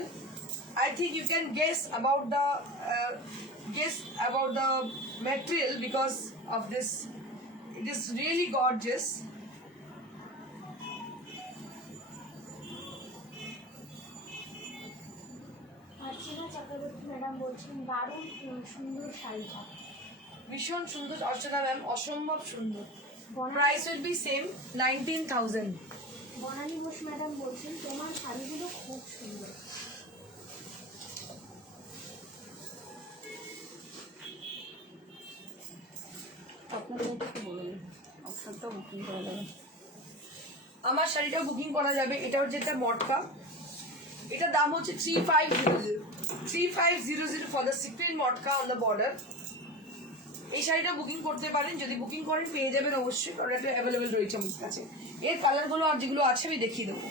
I think you can guess about the material because of this. It is really gorgeous. Archana Chakraborty madam बोलছেন দারুণ সুন্দর শাড়িটা। ভীষণ সুন্দর অর্চনা ম্যাম, অসম্ভব সুন্দর। Price will be same 19,000। Banani Ghosh madam বলছেন তোমার শাড়িগুলো খুব সুন্দর। আমার শাড়িটাও বুকিং করা যাবে। এটা হচ্ছে একটা মটকা, এটার দাম হচ্ছে 3500 for the sequent matka on the border. এই শাড়িটা বুকিং করতে পারেন, যদি বুকিং করেন পেয়ে যাবেন অবশ্যই, কারণ এটা অ্যাভেলেবেল রয়েছে আমার কাছে। এর কালারগুলো আর যেগুলো আছে আমি দেখিয়ে দেবো।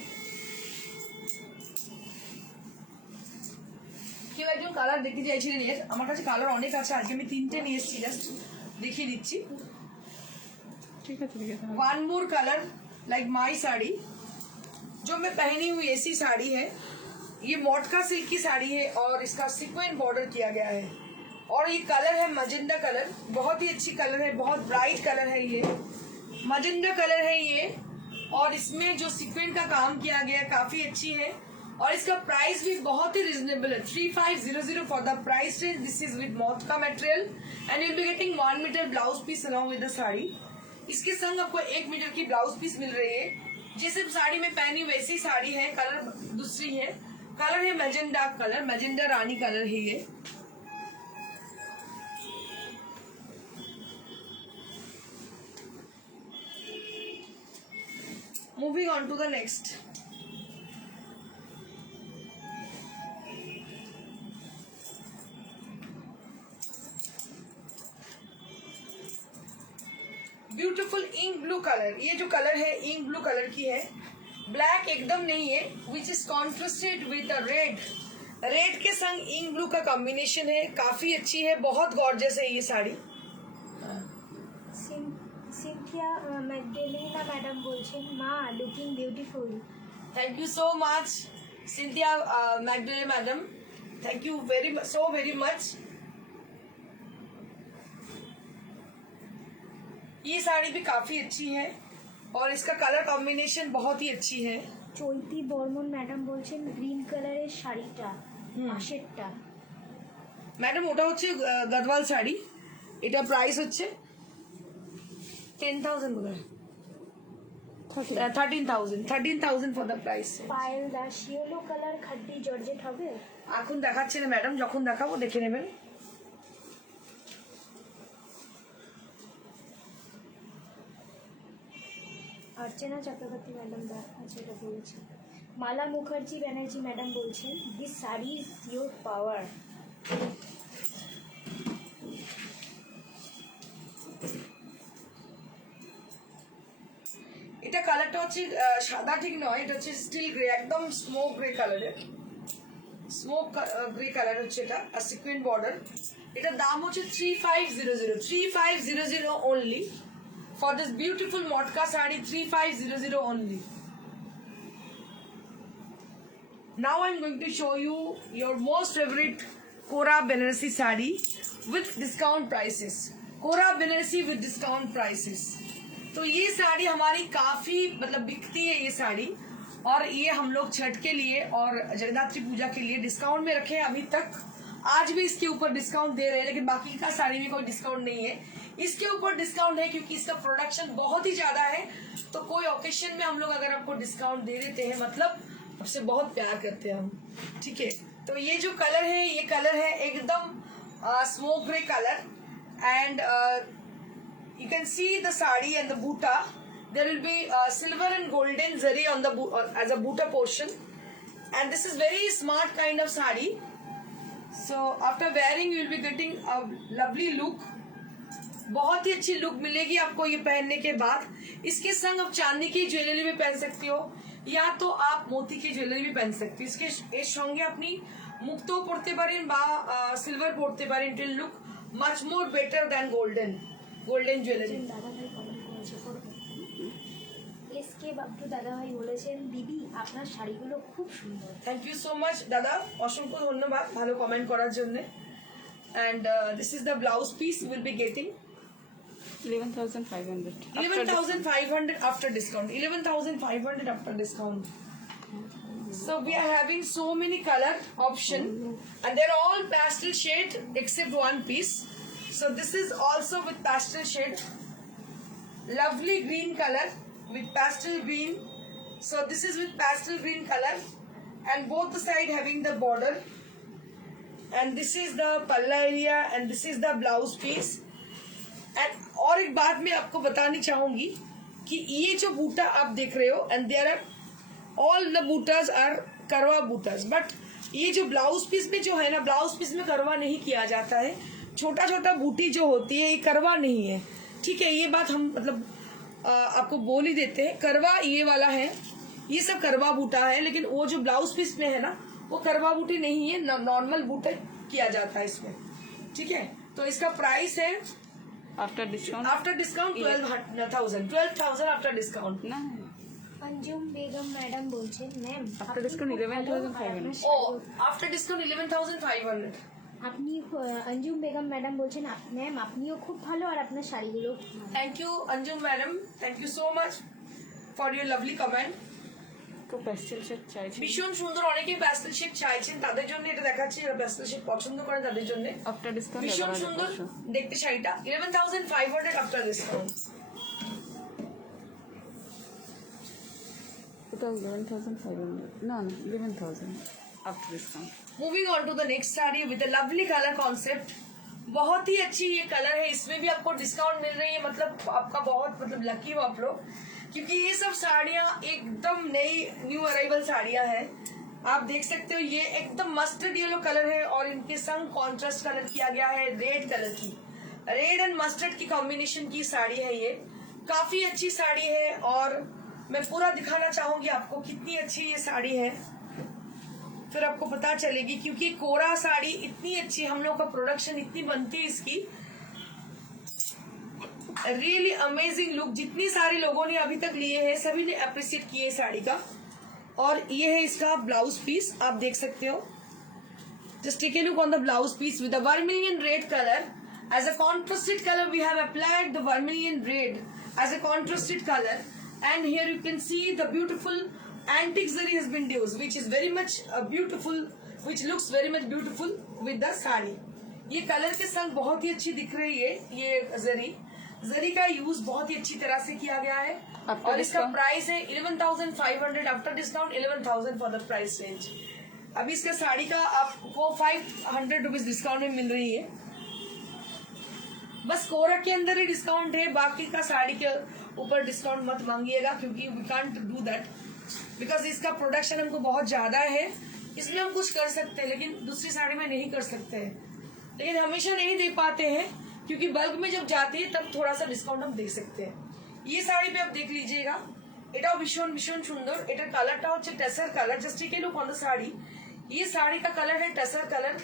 কেউ একজন কালার দেখতে চাইছিলেন এর, আমার কাছে কালার অনেক আছে, আজকে আমি 3টে নিয়ে এসেছি, জাস্ট দেখিয়ে দিচ্ছি। ठीक है ठीक है। One more colour like my sari जो मैं पहनी हुई ऐसी साड़ी है। ये मॉटका सिल्क की साड़ी है और इसका सीक्वेंट बॉर्डर किया गया है। और ये कलर है मजेंडा कलर, बहुत ही अच्छी कलर है, बहुत ब्राइट कलर है ये। मजेंडा कलर है ये, और इसमें जो सीक्वेंट का काम किया गया है काफी अच्छी है। और इसका प्राइस भी बहुत ही रिजनेबल है, 3500 for the price range. This is with matka material and you will be getting 1 metre blouse piece along with the sari. इसके संग आपको 1 मीटर की ब्लाउज पीस मिल रही है। जैसे साड़ी में पहनी वैसी साड़ी है, कलर दूसरी है। कलर है मैजेंडा कलर, मैजेंडा रानी कलर है ये। Moving on to the next. Beautiful ink blue colour. ये जो कलर है इंक ब्लू कलर की है, ब्लैक एकदम नहीं है, विच is contrasted with red. Red के संग इंक ब्लू का कॉम्बिनेशन है, काफी अच्छी है, बहुत गॉर्जियस है ये साड़ी। সিনথিয়া ম্যাকডেলিনা ম্যাডাম বলছেন মা looking beautiful. Thank you so much Cynthia Magdalene madam, thank you very much. ये साड़ी भी काफी अच्छी है और इसका कलर कॉम्बिनेशन बहुत ही अच्छी है। চৈতি বর্মন ম্যাডাম বলছেন গ্রিন কালারের শাড়িটা পাশেরটা ম্যাডাম ওটা হচ্ছে গদওয়াল শাড়ি, এটা প্রাইস হচ্ছে 10,000 বোধ হয়, 13,000 for the price. Payel Das yellow colour খাড্ডি georgette হবে? এখন দেখাচ্ছে না ম্যাডাম, যখন দেখাবো দেখে নেবেন। अर्चना चक्रवर्ती मैडम अच्छा এটা বলেছেন। মালা মুখার্জি ব্যানার্জি ম্যাডাম বলছেন দিস শাড়ি ইজ ইয়োর পাওয়ার। এটা কালারটা হচ্ছে সাদা ঠিক নয়, এটা হচ্ছে স্টিল গ্রে, একদম স্মোক গ্রে কালারের, স্মোক গ্রে কালার হচ্ছে এটা, আর সিকুয়েন্ট বর্ডার। এটার দাম হচ্ছে 3500 only for this beautiful matka sari, 3500 only. Now I'm going to show you your most favorite Kora Banarasi sari with discount prices. Kora Banarasi with discount prices. तो ये साड़ी हमारी काफी मतलब बिकती है ये साड़ी, और ये हम लोग छठ के लिए और जगन्नाथ पूजा के लिए डिस्काउंट में रखे हैं अभी तक। आज भी इसके ऊपर डिस्काउंट दे रहे हैं, लेकिन बाकी का साड़ी में कोई डिस्काउंट नहीं है। इसके ऊपर डिस्काउंट है क्योंकि इसका प्रोडक्शन बहुत ही ज्यादा है, तो कोई ओकेशन में हम लोग अगर आपको डिस्काउंट दे देते हैं मतलब आपसे बहुत प्यार करते हैं हम, ठीक है। तो ये जो कलर है, ये कलर है एकदम smoke grey colour, and you can see the sari and the buta. There will be silver and golden zari on the as a buta portion, and this is very smart kind of sari. So after wearing you will be getting a lovely look. बहुत ही अच्छी look मिलेगी आपको ये पहनने के बाद। इसके संग आप चांदी की ज्वेलरी भी पहन सकती हो, या तो आप मोती की ज्वेलरी भी पहन सकती हो। इसके এর সঙ্গে আপনি মুক্তো পরতে পারেন বা সিলভার পরতে পারেন। It will look much more better than golden jewellery. দাদা ভাই কমেন্ট করেছে এসকে বাবু দাদা ভাই বলেছেন দিদি আপনার শাড়িগুলো খুব সুন্দর। থ্যাংক ইউ সো মাচ দাদা, অসংখ্য ধন্যবাদ ভালো কমেন্ট করার জন্য। And this is the blouse piece will be getting 11,500 11,500 after discount. 11,500 after discount. So we are having so many color option, and they're all pastel shade except one piece. So this is also with pastel shade, lovely green color with pastel green. So this is with pastel green color, and both the side having the border, and this is the palla area, and this is the blouse piece. And और एक बात मैं आपको बतानी चाहूंगी कि ये जो बूटा आप देख रहे हो, and there are all the butas are करवा बूटाज, बट ये जो ब्लाउज पीस में जो है ना, ब्लाउज पीस में करवा नहीं किया जाता है। छोटा छोटा बूटी जो होती है ये करवा नहीं है, ठीक है। ये बात हम मतलब आपको बोल ही देते हैं। करवा ये वाला है, ये सब करवा बूटा है, लेकिन वो जो ब्लाउज पीस में है ना वो करवा बूटी नहीं है, नॉर्मल बूटा किया जाता है इसमें, ठीक है। तो इसका प्राइस है आफ्टर डिस्काउंट 12,000 आफ्टर डिस्काउंट ना अंजुम बेगम मैडम বলছেন ম্যাম आफ्टर डिस्काउंट 11,500 ও आफ्टर डिस्काउंट 11,500। আপনি अंजुम बेगम मैडम বলছেন ম্যাম আপনিও খুব ভালো আর আপনার শাড়িগুলো thank you Anjum madam, thank you so much for your lovely comment. তো প্যাস্টেল শেড চাইছি ভীষণ সুন্দর, অনেকেই প্যাস্টেল শেড চাইছেন, তাদের জন্য এটা দেখাচ্ছি। যারা প্যাস্টেল শেড পছন্দ করেন তাদের জন্য आफ्टर डिस्काउंट ভীষণ সুন্দর দেখতে শাড়িটা। 11,500 आफ्टर डिस्काउंट। এটা 11,500 না 11,000 after discount. Moving on to the next sari with a lovely colour concept. बहुत ही अच्छी ये कलर है, इसमें भी आपको डिस्काउंट मिल रही है, मतलब आपका बहुत मतलब लकी हो आप लोग, क्योंकि ये सब साड़ियाँ एकदम नई न्यू अराइवल साड़ियाँ हैं। आप देख सकते हो ये एकदम मस्टर्ड येलो कलर है, और इनके संग कॉन्ट्रास्ट कलर किया गया है रेड कलर की, रेड एंड मस्टर्ड की कॉम्बिनेशन की साड़ी है। ये काफी अच्छी साड़ी है, और मैं पूरा दिखाना चाहूंगी आपको कितनी अच्छी ये साड़ी है, फिर आपको पता चलेगी। क्योंकि कोरा साड़ी इतनी अच्छी, हम लोग का प्रोडक्शन इतनी बनती है इसकी, रियली अमेजिंग लुक। जितनी सारे लोगों ने अभी तक लिए हैं सभी ने अप्रिशिएट किए साड़ी का। और ये है इसका ब्लाउज पीस, आप देख सकते हो। Just take a look on the blouse piece with the vermilion red colour As a contrasted color, we have applied the vermilion red as a contrasted color, and here you can see the beautiful antique zari has been used, which is very much beautiful, which looks very much beautiful with the sari. ये colour के संग बहुत ही अच्छी दिख रही है. ये जरी का यूज बहुत ही अच्छी तरह से किया गया है, और इसका प्राइस है 11,500 after discount, 11,000 for the price range. अभी इसका साड़ी का आपको 500 रुपीज डिस्काउंट में मिल रही है. बस कोरा के अंदर ही डिस्काउंट है, बाकी का साड़ी के ऊपर डिस्काउंट मत मांगिएगा, क्योंकि we can't do that because इसका प्रोडक्शन हमको बहुत ज्यादा है. इसमें हम कुछ कर सकते हैं, लेकिन दूसरी साड़ी में नहीं कर सकते हैं. लेकिन हमेशा नहीं दे पाते हैं, क्योंकि बल्क में जब जाती है तब थोड़ा सा डिस्काउंट हम दे सकते हैं. ये साड़ी पे आप देख लीजिएगा, এটাও ভীষণ ভীষণ সুন্দর. এটার কালারটা হচ্ছে tussar colour. Just take a look on the sari. ये साड़ी का कलर है टेसर कलर,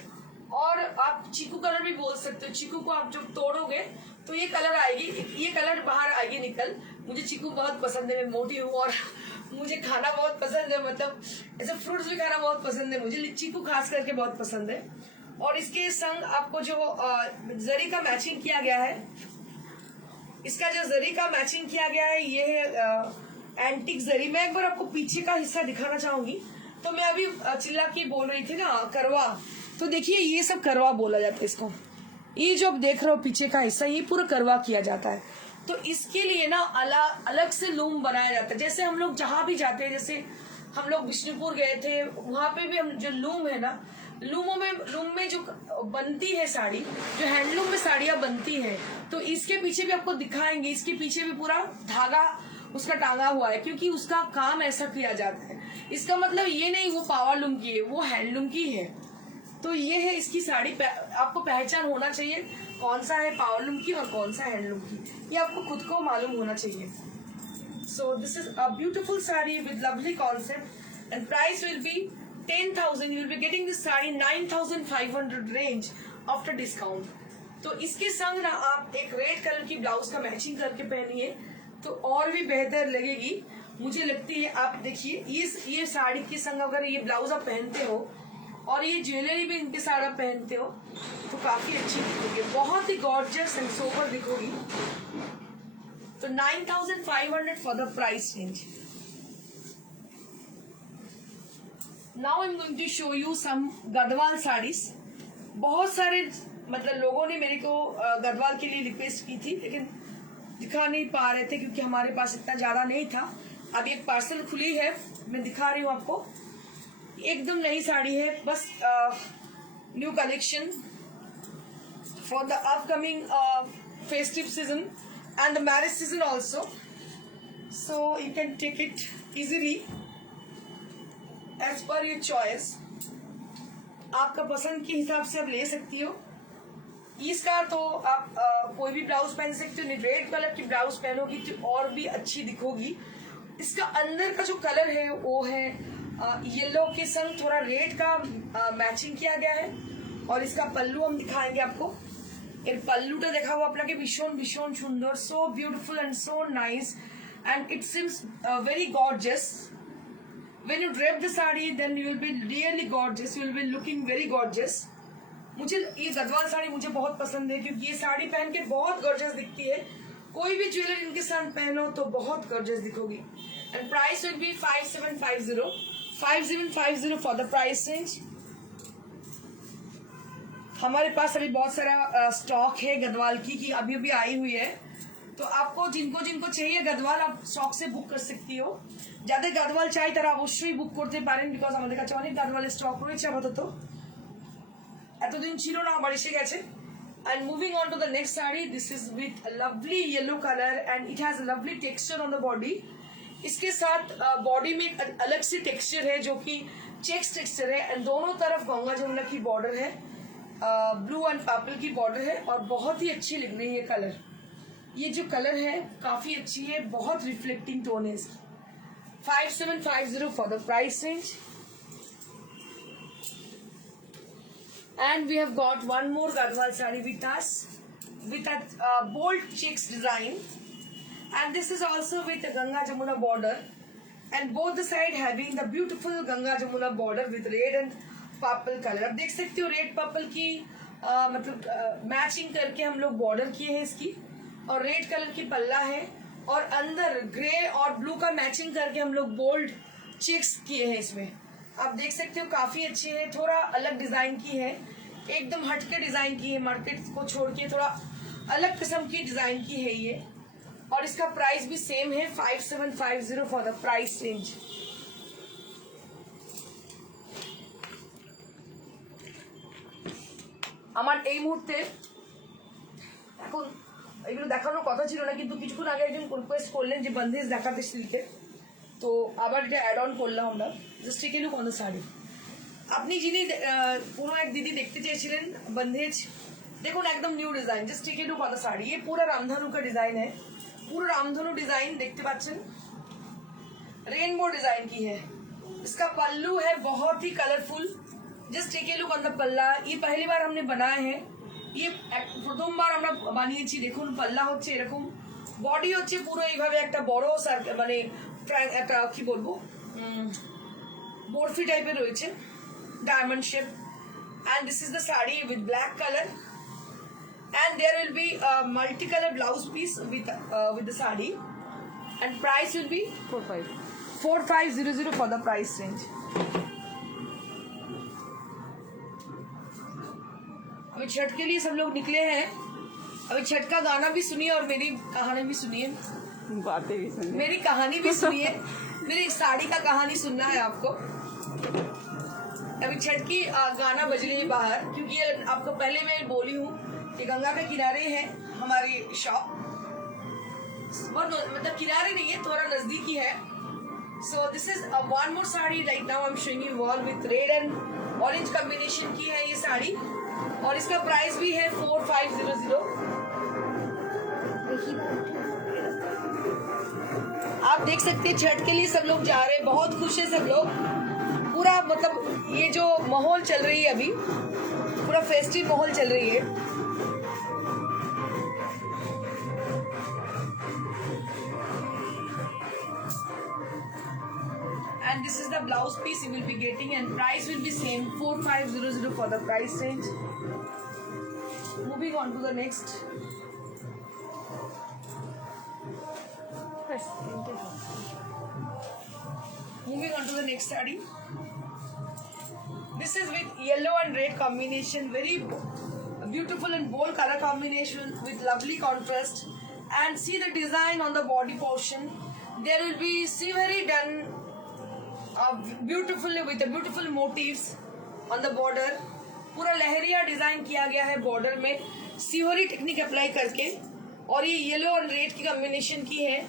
और आप चीकू कलर भी बोल सकते हो. चीकू को आप जब तोड़ोगे तो ये कलर आएगी, ये कलर बाहर आएगी निकल. मुझे चीकू बहुत पसंद है, मैं मोटी हूँ और मुझे खाना बहुत पसंद है, मतलब ऐसे फ्रूट्स भी खाना बहुत पसंद है मुझे. चीकू खास करके बहुत पसंद है. और इसके संग आपको जो जरी का मैचिंग किया गया है, इसका जो जरी का मैचिंग किया गया है ये है एंटिक जरी. मैं एक बार आपको पीछे का हिस्सा दिखाना चाहूंगी. तो मैं अभी चिल्ला की बोल रही थी ना करवा, तो देखिए ये सब करवा बोला जाता है इसको. ये जो आप देख रहे हो पीछे का हिस्सा, ये पूरा करवा किया जाता है. तो इसके लिए ना अलग से लूम बनाया जाता है. जैसे हम लोग जहां भी जाते हैं, जैसे हम लोग विष्णुपुर गए थे, वहां पे भी हम जो लूम है ना, लूम में जो बनती है साड़ी, जो हैंडलूम में साड़ियां बनती है, तो इसके पीछे भी आपको दिखाएंगे. इसके पीछे भी पूरा धागा उसका टांगा हुआ है, क्योंकि उसका काम ऐसा किया जाता है. इसका मतलब ये नहीं वो पावर लूम की है, वो हैंडलूम की है. तो ये है इसकी साड़ी. आपको पहचान होना चाहिए कौन सा है पावर लूम की और कौन सा हैंडलूम की, ये आपको खुद को मालूम होना चाहिए. सो this is a beautiful sari with lovely concept, and price will B 10,000. You will be getting this sari 9,500 range after discount. तो इसके संग ना आप एक रेड कलर की ब्लाउज का मैचिंग करके पहनिए तो और भी बेहतर लगेगी मुझे लगती है. आप देखिए ये साड़ी के संग अगर ये ब्लाउज आप पहनते हो और ये ज्वेलरी भी इनके साथ आप पहनते हो तो काफी अच्छी दिखोगी, बहुत ही गॉर्जियस एंड सोबर दिखोगी. तो 9,500 for the price range. Now I am going to show you some Garhwal saris. बहुत सारे मतलब लोगों ने मेरे को गढ़वाल के लिए रिक्वेस्ट की थी, लेकिन दिखा नहीं पा रहे थे क्योंकि हमारे पास इतना ज्यादा नहीं था. अभी एक पार्सल खुली है, मैं दिखा रही हूँ आपको. एकदम नई साड़ी है, बस new collection for the upcoming festive season and the marriage season also. So you can take it easily as per your choice. आपका पसंद के हिसाब से आप ले सकती हो. इसका तो आप कोई भी ब्लाउज पहन सकते हो. रेड कलर की ब्लाउज पहनोगी तो और भी अच्छी दिखोगी. इसका अंदर का जो कलर है वो है येलो के संग थोड़ा रेड का मैचिंग किया गया है. और इसका पल्लू हम दिखाएंगे आपको. ये पल्लूटा देखा हुआ अपना के भीषण भीषण सुंदर, so beautiful and so nice, and it seems very gorgeous. When you drape the sari, then you will be really gorgeous. You will be looking very gorgeous. मुझे ये गढ़वाल साड़ी मुझे बहुत पसंद है क्योंकि ये साड़ी पहन के बहुत गॉर्जियस दिखती है. कोई भी ज्वेलरी इनके साथ पहनो तो बहुत गॉर्जियस दिखोगी. And price will be 5750 for the price range. हमारे पास अभी बहुत सारा स्टॉक है गढ़वाल की अभी अभी आई हुई है. तो आपको जिनको चाहिए गढ़वाल आप स्टॉक से बुक कर सकती हो. যাদের গড়ওয়াল চাই তারা অবশ্যই বুক করতে পারেন, বিকজ আমাদের কাছে অনেক গড়ওয়ালের স্টক রয়েছে আপাতত. এতদিন ছিল না, আবার এসে গেছে. And moving on to the next saree, this is with a lovely yellow color and it has a lovely texture on the body. इसके साथ बॉडी में एक अलग सी टेक्सचर है जो कि चेक्स टेक्सचर है, एंड दोनों तरफ गंगा जमुना की बॉर्डर है, ब्लू एंड पर्पल की बॉर्डर है, और बहुत ही अच्छी लग रही है कलर. ये जो कलर है काफी अच्छी है, बहुत रिफ्लेक्टिंग टोन है इसकी. 5750 for the price range. And we have got one more Garhwal saree with us with a bold checks design, and this is also with a Ganga Jamuna border, and both the side having the beautiful Ganga Jamuna border with red and purple colour. आप देख सकते हो red purple की मतलब matching करके हम लोग border किए हैं इसकी, और रेड कलर की पल्ला है, और अंदर ग्रे और ब्लू का मैचिंग करके हम लोग गोल्ड चेक्स किए हैं इसमें। आप देख सकते हो काफी अच्छी है, थोड़ा अलग डिजाइन की है, एकदम हटके डिजाइन की है, मार्केट को छोड़ के थोड़ा अलग किस्म की डिजाइन की है ये। और इसका प्राइस भी सेम है 5750 फॉर द प्राइस रेंज। আমার এই মুহূর্তে এখন এগুলো দেখানোর কথা ছিল না, কিন্তু কিছুক্ষণ আগে একজন রিকোয়েস্ট করলেন যে বন্ধেজ দেখাতে সিল্কে, তো আবার এটা অ্যাড অন করলাম আমরা। Just take a look on the sari. আপনি যিনি কোনো এক দিদি দেখতে চেয়েছিলেন बंधेज, देखो ना एकदम new design, just take a look on the sari. ये पूरा रामधनु का डिजाइन है, पूरा रामधनु डिजाइन देखते पाচ্ছেন, रेनबो डिजाइन की है। इसका पल्लू है बहुत ही colourful, just take a look on the palla. ये पहली बार हमने बनाए हैं, ये প্রথমবার আমরা বানিয়েছি। দেখুন পাল্লা হচ্ছে এরকম, বডি হচ্ছে পুরো এইভাবে একটা বড় মানে একটা কি বলবো বরফি টাইপের রয়েছে, diamond shape. and this is the sari with black color, and there will be a multicolor blouse piece with the sari, and price will be 4500 for the price range. अभी छठ के लिए सब लोग निकले हैं, अभी छठ का गाना भी सुनिए और मेरी कहानी भी सुनिए, बातें भी सुनिए, मेरी कहानी भी सुनिए। मेरी साड़ी का कहानी सुनना है आपको। अभी छठ की गाना बज रही है बाहर, क्योंकि ये आपको पहले मैं बोली हूँ कि गंगा के किनारे है हमारी शॉप, मतलब किनारे नहीं है, थोड़ा नजदीकी है। सो this is one more sari right now I am showing you all with red and orange combination की है ये साड़ी, और इसका प्राइस भी है 4500। आप देख सकते हैं छठ के लिए सब लोग जा रहे हैं, बहुत खुश है सब लोग। पूरा मतलब ये जो माहौल चल रही है अभी, पूरा फेस्टिव माहौल चल रही है। And this is the blouse piece you will be getting, and price will be same 4500 for the price range. Moving on to the next. Moving on to the next saree. This is with yellow and red combination, very beautiful and bold color combination with lovely contrast. And see the design on the body portion. There will be scenery done beautifully with the beautiful motifs on the border. पूरा लहरिया design किया गया है border में, Sihori technique apply करके, और ये yellow और red की कॉम्बिनेशन की है,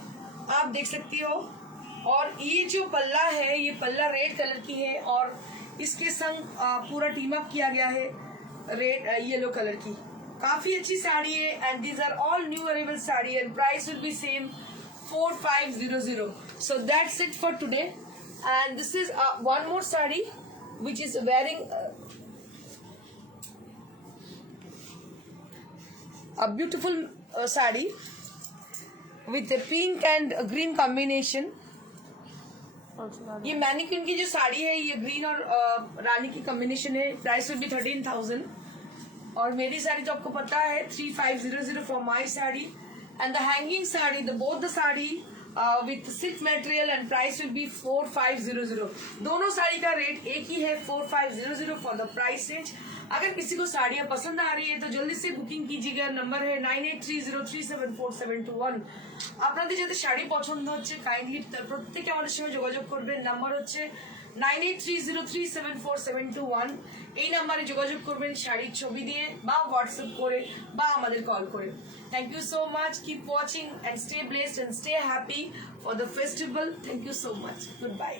आप देख सकती हो। और ये जो पल्ला है, ये पल्ला रेड कलर की है, और इसके संग पूरा टीम अप किया गया है रेड येलो कलर की। काफी अच्छी साड़ी है, and these are all new arable sari, and price will be same 4500. So that's it for today, and this is one more saree which is wearing a beautiful saree with a pink and a green combination. ये mannequin की जो साड़ी है, ये green और रानी की combination है। Price will B 13,000, और मेरी साड़ी तो आपको पता है 3500 for my sari, and the hanging sari, the both the sari with silk material, and price will B 4500। दोनों साड़ी का रेट एक ही है 4500 फॉर द प्राइस रेंज। अगर किसी को साड़ियाँ पसंद आ रही है तो जल्दी से बुकिंग कीजिएगा। नंबर है 9830374721। আপনাদের যাতে শাড়ি পছন্দ হচ্ছে কাইন্ডলি প্রত্যেকে আমাদের সঙ্গে যোগাযোগ করবেন। নাম্বার হচ্ছে 9830374721। এই নাম্বারে যোগাযোগ করবেন শাড়ির ছবি দিয়ে, বা হোয়াটসঅ্যাপ করে, বা আমাদের কল করে। Thank you so much, keep watching and stay blessed and stay happy for the festival. Thank you so much, good by.